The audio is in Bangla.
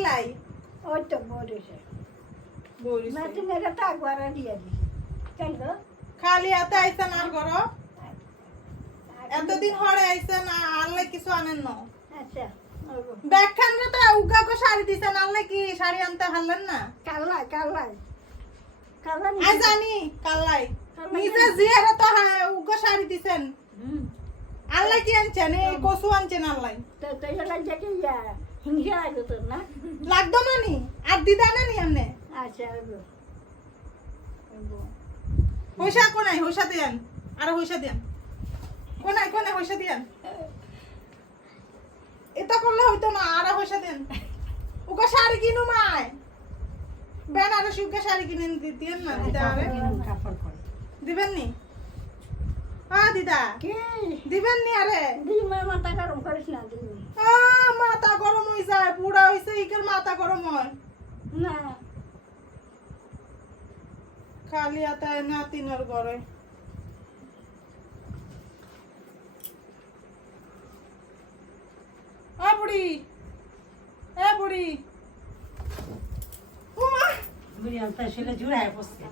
কিলাই ওই তো বলেছে বলিস নাতিনেরা তো একবার দিয়ে দিই কেন গো? খালি এত আইছেন আর ঘর এতদিন হরে আইছেন আল্লাহ কিছু আনেন না আচ্ছা ওগো। ব্যাখ্যান রে তো উগা গো শাড়ি দিছেন আল্লাহ কি শাড়ি আনতে হারলেন না কাল্লাই কাল্লাই কাল্লাই আই জানি কাল্লাই কাল্লাই নিজে জিয়ারে তো উগা শাড়ি দিছেন হুম আল্লাহ কি আনছেন এই কসু আনছেন আল্লাহ তো তো এগুলা দেখে হিংসা লাগে তোর না লাগতো না নি আর দিদা না নি আমনে আচ্ছা ওগো ওগো। পয়সা কোনাই পয়সা দেন আর পয়সা দেন কোনাই কোনাই পয়সা দেন এটা করলে হইতো না আর পয়সা দেন উগা শাড়ি কিনু মাই বেনারসি উগা শাড়ি কিনে দিতেন না দিদা আরে কাপড় পরে দিবেন নি দিদা কি দিবেন নি আরে দিদি মাথা গরম করিস না দিদি মাথা গরম হয়ে যায় বুড়া হইছে ইকের মাথা গরম হয় না খালি আতায় নাতিনের ঘরে বুড়ি বুড়ি বুড়ি আনতে আসলে জুড়ায় বসছে